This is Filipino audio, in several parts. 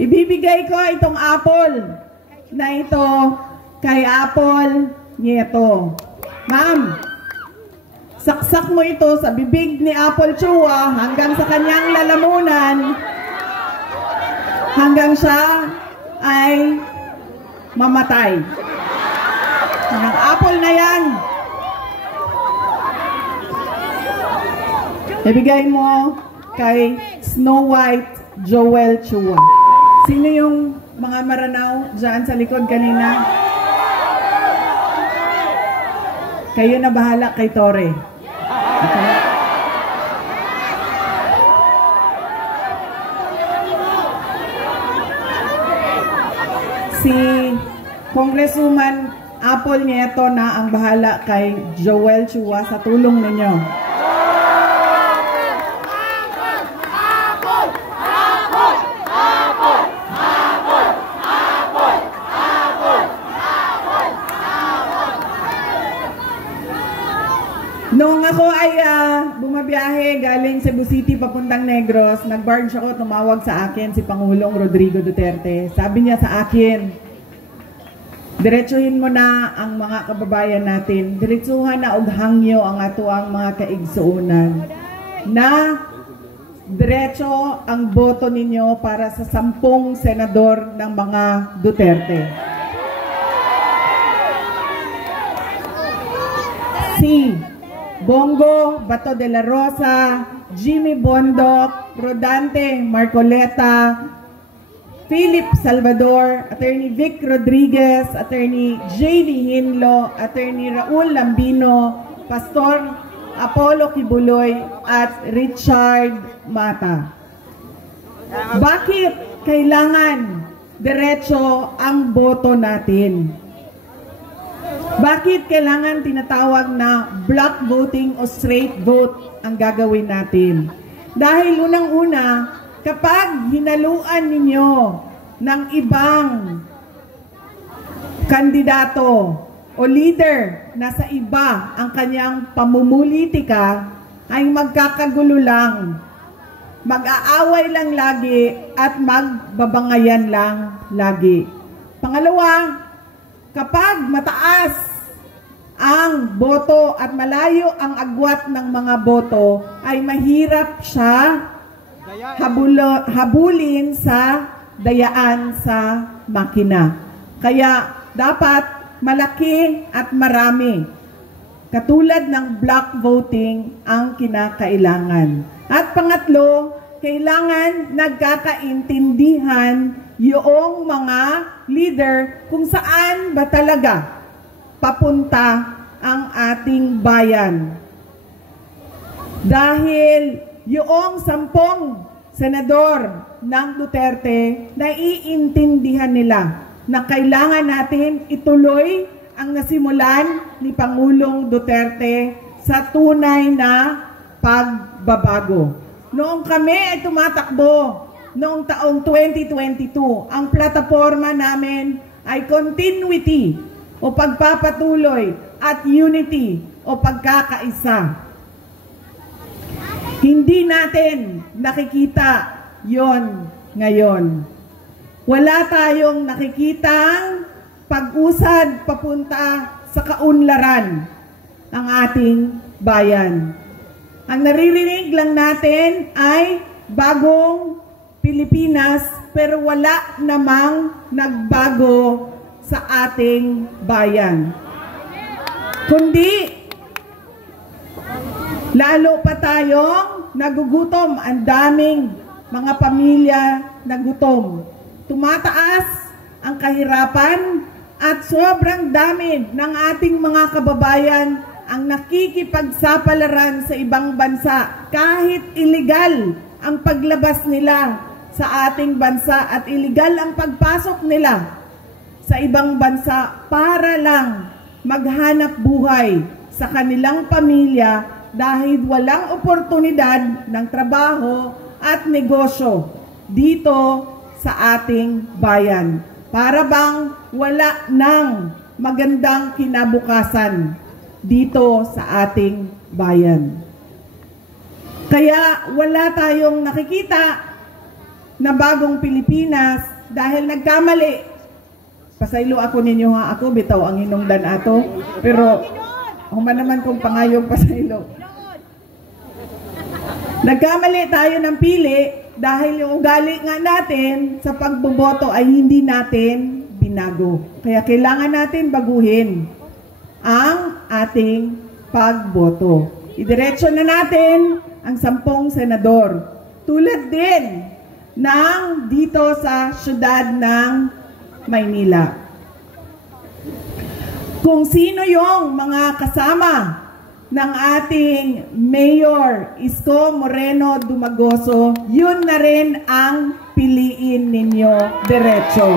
Ibibigay ko itong apple na ito kay Apple Nieto. Ma'am, saksak mo ito sa bibig ni Apple Chua hanggang sa kanyang lalamunan, hanggang siya ay mamatay. Ang apple na yan, ibigay mo kay Snow White Joel Chua. Sino yung mga maranaw dyan sa likod kanina? Kayo na bahala kay Tore. Okay. Si Congresswoman Apple Nieto na ang bahala kay Joel Chua sa tulong ninyo. Noong ako ay bumabiyahe galing Cebu City papuntang Negros, nag-barge ako, tumawag sa akin si Pangulong Rodrigo Duterte. Sabi niya sa akin, diretsuhin mo na ang mga kababayan natin, diretsuhan na og hangyo ang ato ang mga kaigsuunan, na diretso ang boto ninyo para sa 10 senador ng mga Duterte. Si Bongo Bato de la Rosa, Jimmy Bondoc, Rodante Marcoleta, Philip Salvador, Attorney Vic Rodriguez, Attorney J.V. Hinlo, Attorney Raul Lambino, Pastor Apollo Kibuloy, at Richard Mata. Bakit kailangan diretso ang boto natin? Bakit kailangan tinatawag na block voting o straight vote ang gagawin natin? Dahil unang-una, kapag hinaluan ninyo ng ibang kandidato o leader na sa iba ang kanyang pamumulitika, ay magkakagulo lang, mag-aaway lang lagi at magbabangayan lang lagi. Pangalawa, kapag mataas ang boto at malayo ang agwat ng mga boto, ay mahirap siya habulin sa dayaan sa makina. Kaya dapat malaki at marami, katulad ng block voting, ang kinakailangan. At pangatlo, kailangan nagkakaintindihan yung mga leader kung saan ba talaga papunta ang ating bayan. Dahil yung 10 senador ng Duterte, naiintindihan nila na kailangan natin ituloy ang nasimulan ni Pangulong Duterte sa tunay na pagbabago. Noong kami ay tumatakbo, noong taong 2022, ang plataforma namin ay continuity o pagpapatuloy at unity o pagkakaisa. Hindi natin nakikita yon ngayon. Wala tayong nakikitang pag-usad papunta sa kaunlaran ng ating bayan. Ang naririnig lang natin ay bagong Pilipinas, pero wala namang nagbago sa ating bayan. Kundi, lalo pa tayong nagugutom. Ang daming mga pamilya nagutom. Tumataas ang kahirapan at sobrang dami ng ating mga kababayan ang nakikipagsapalaran sa ibang bansa. Kahit illegal ang paglabas nila sa ating bansa at illegal ang pagpasok nila sa ibang bansa para lang maghanap buhay sa kanilang pamilya dahil walang oportunidad ng trabaho at negosyo dito sa ating bayan. Para bang wala nang magandang kinabukasan dito sa ating bayan. Kaya wala tayong nakikita na bagong Pilipinas dahil nagkamali. Pasaylo ako ninyo ha, ako bitaw ang hinungdan ato, pero human naman kong pangayong pasaylo. Nagkamali tayo ng pili dahil yung ugali nga natin sa pagboboto ay hindi natin binago. Kaya kailangan natin baguhin ang ating pagboto. Idiretso na natin ang 10 senador. Tulad din ng dito sa syudad ng Maynila. Kung sino yung mga kasama ng ating Mayor Isko Moreno Dumagoso, yun na rin ang piliin ninyo diretso.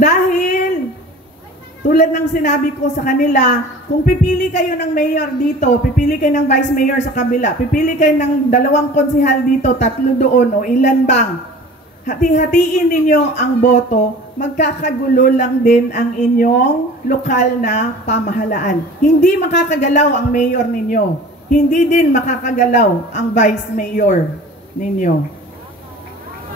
Dahil, tulad ng sinabi ko sa kanila, kung pipili kayo ng mayor dito, pipili kayo ng vice mayor sa kabila, pipili kayo ng 2 konsehal dito, 3 doon, o ilan bang, hati-hatiin ninyo ang boto, magkakagulo lang din ang inyong lokal na pamahalaan. Hindi makakagalaw ang mayor ninyo. Hindi din makakagalaw ang vice mayor ninyo.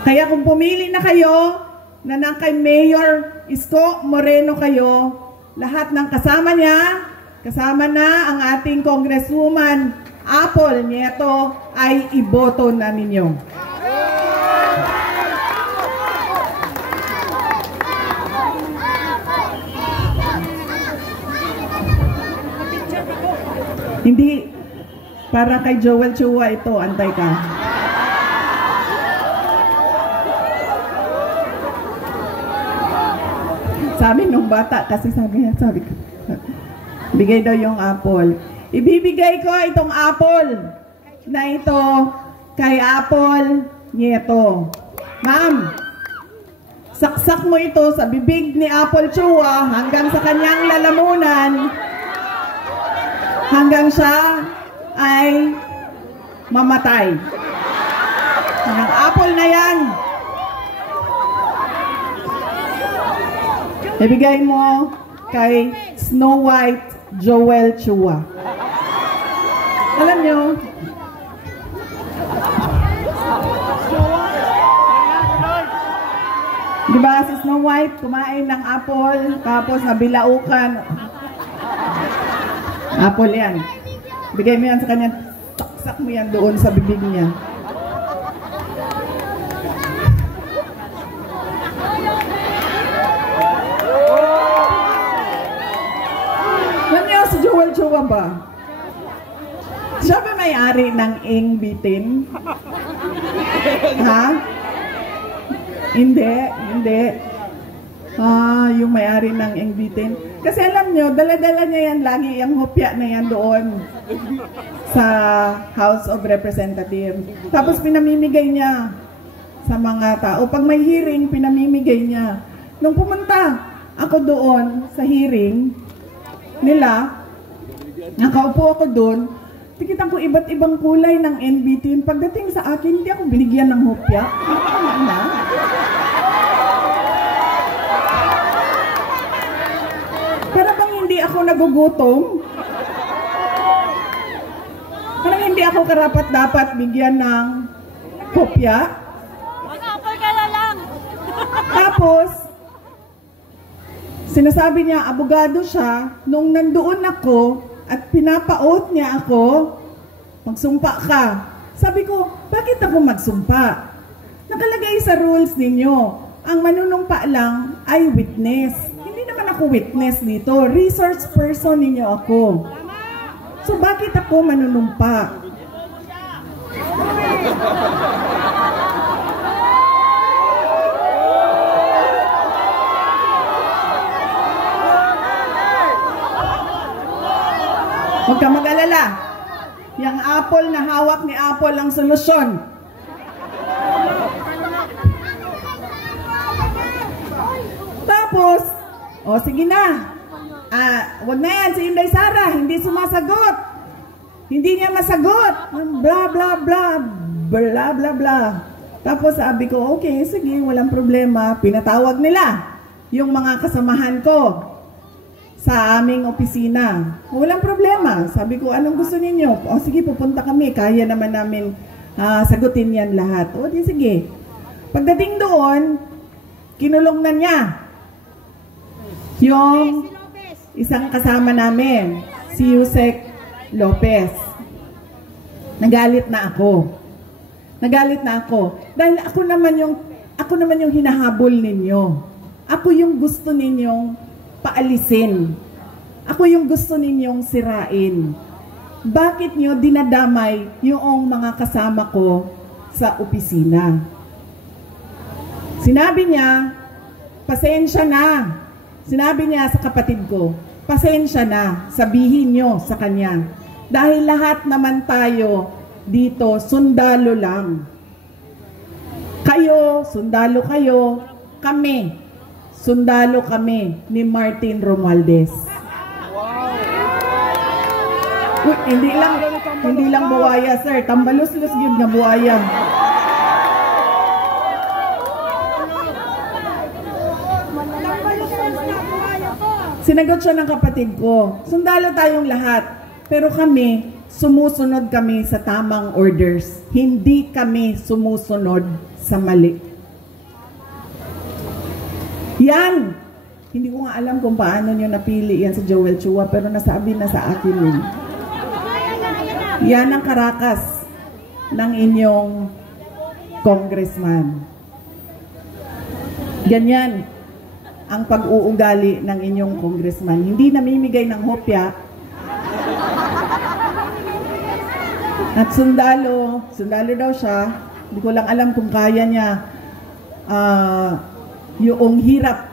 Kaya kung pumili na kayo, na ng kay Mayor Isko Moreno kayo, lahat ng kasama niya, kasama na ang ating Congresswoman Apple Nieto, ay iboto na ninyo. Hindi, para kay Joel Chua ito, antay ka. Sabi nung bata, kasi sabi ko, bigay daw yung apple. Ibibigay ko itong apple na ito kay Apple Nieto. Ma'am, saksak mo ito sa bibig ni Apple Chua hanggang sa kanyang lalamunan, hanggang siya ay mamatay. Ang apple na yan, ibigay mo kay Snow White Joel Chua. Alam nyo, diba si Snow White kumain ng apple, tapos nabilaukan. Apple yan. Bigay mo yan sa kanya, taksak mo yan doon sa bibig niya. Si Joel Chua ba? Siya ba may-ari ng Ing Bitin? Ha? Hindi, hindi. Yung may-ari ng Ing Bitin. Kasi alam nyo, dala-dala niya yan lagi, yung hopya na yan doon sa House of Representatives. Tapos pinamimigay niya sa mga tao. Pag may hearing, pinamimigay niya. Nung pumunta ako doon sa hearing nila, nakaupo ako doon, tikitan ko iba't ibang kulay ng NBT. Pagdating sa akin, hindi ako binigyan ng hopya. Para bang hindi ako nagugutom? Parang hindi ako karapat-dapat bigyan ng hopya. Mag-apple ka na lang. Tapos, sinasabi niya, abogado siya, nung nandoon ako, at pinapaot niya ako, magsumpa ka. Sabi ko, bakit ako magsumpa? Nakalagay sa rules ninyo, ang manunumpa lang ay witness. Hindi naman ako witness dito. Resource person ninyo ako. So bakit ako manunumpa? Huwag ka mag-alala. Yung apple na hawak ni Apple ang solusyon. Tapos, sige na. Huwag na yan, si Inday Sara, hindi sumasagot. Hindi niya masagot. Bla, bla, bla. Bla, bla, bla. Tapos sabi ko, okay, sige, walang problema. Pinatawag nila yung mga kasamahan ko. sa aming opisina. Walang problema. Sabi ko, anong gusto ninyo? O sige, pupunta kami. Kaya naman namin sagutin yan lahat. O di sige. Pagdating doon, kinulong na niya yung isang kasama namin, si Yusek Lopez. Nagalit na ako. Dahil ako naman yung hinahabol ninyo. Ako yung gusto ninyong paalisin. Ako yung gusto ninyong sirain. Bakit nyo dinadamay yung mga kasama ko sa opisina? Sinabi niya, pasensya na. Sinabi niya sa kapatid ko, pasensya na, sabihin nyo sa kanya. Dahil lahat naman tayo dito, sundalo lang. Kayo, sundalo kayo, kami, sundalo kami ni Martin Romualdez. Uy, hindi lang buwaya, sir. Tambalos-los yun nga buwaya. Sinagot siya ng kapatid ko, sundalo tayong lahat, pero kami, sumusunod kami sa tamang orders. Hindi kami sumusunod sa mali. Yan! Hindi ko nga alam kung paano nyo napili yan sa Joel Chua, pero nasabi na sa akin yun. Yan ang karakas ng inyong congressman. Ganyan ang pag-uugali ng inyong congressman. Hindi namimigay ng hopya. At sundalo daw siya. Hindi ko lang alam kung kaya niya yung hirap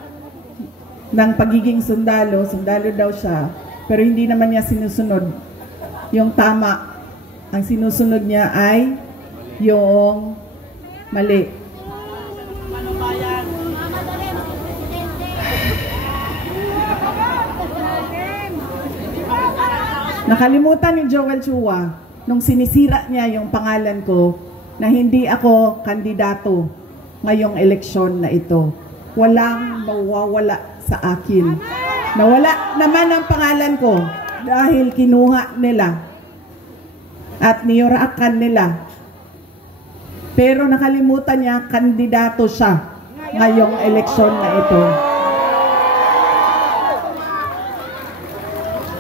ng pagiging sundalo daw siya. Pero hindi naman niya sinusunod yung tama. Ang sinusunod niya ay yung mali. Nakalimutan ni Joel Chua nung sinisira niya yung pangalan ko na hindi ako kandidato ngayong eleksyon na ito. Walang mawawala sa akin. Nawala naman ang pangalan ko dahil kinuha nila at niyurakan nila. Pero nakalimutan niya, kandidato siya ngayong eleksyon na ito.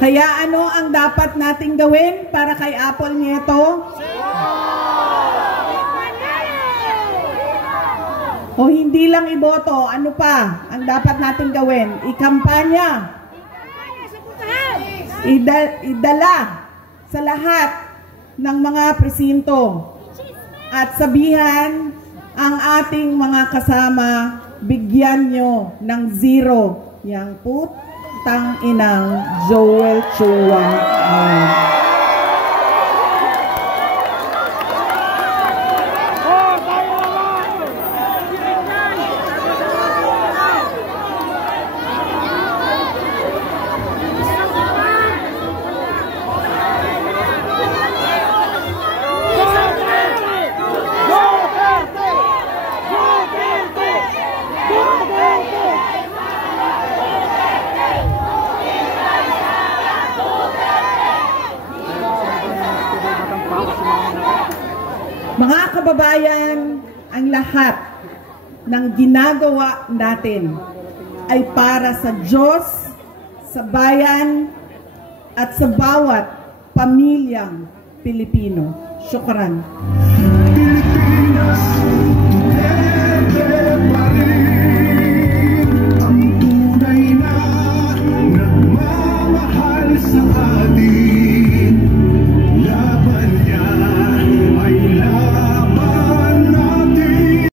Kaya ano ang dapat nating gawin para kay Apple Nieto? O hindi lang iboto, ano pa ang dapat nating gawin? Ikampanya. Idala sa lahat ng mga presinto at sabihan ang ating mga kasama, bigyan nyo ng 0 yang putang inang Joel Chua. Mga kababayan, ang lahat ng ginagawa natin ay para sa Diyos, sa bayan, at sa bawat pamilyang Pilipino. Syukran.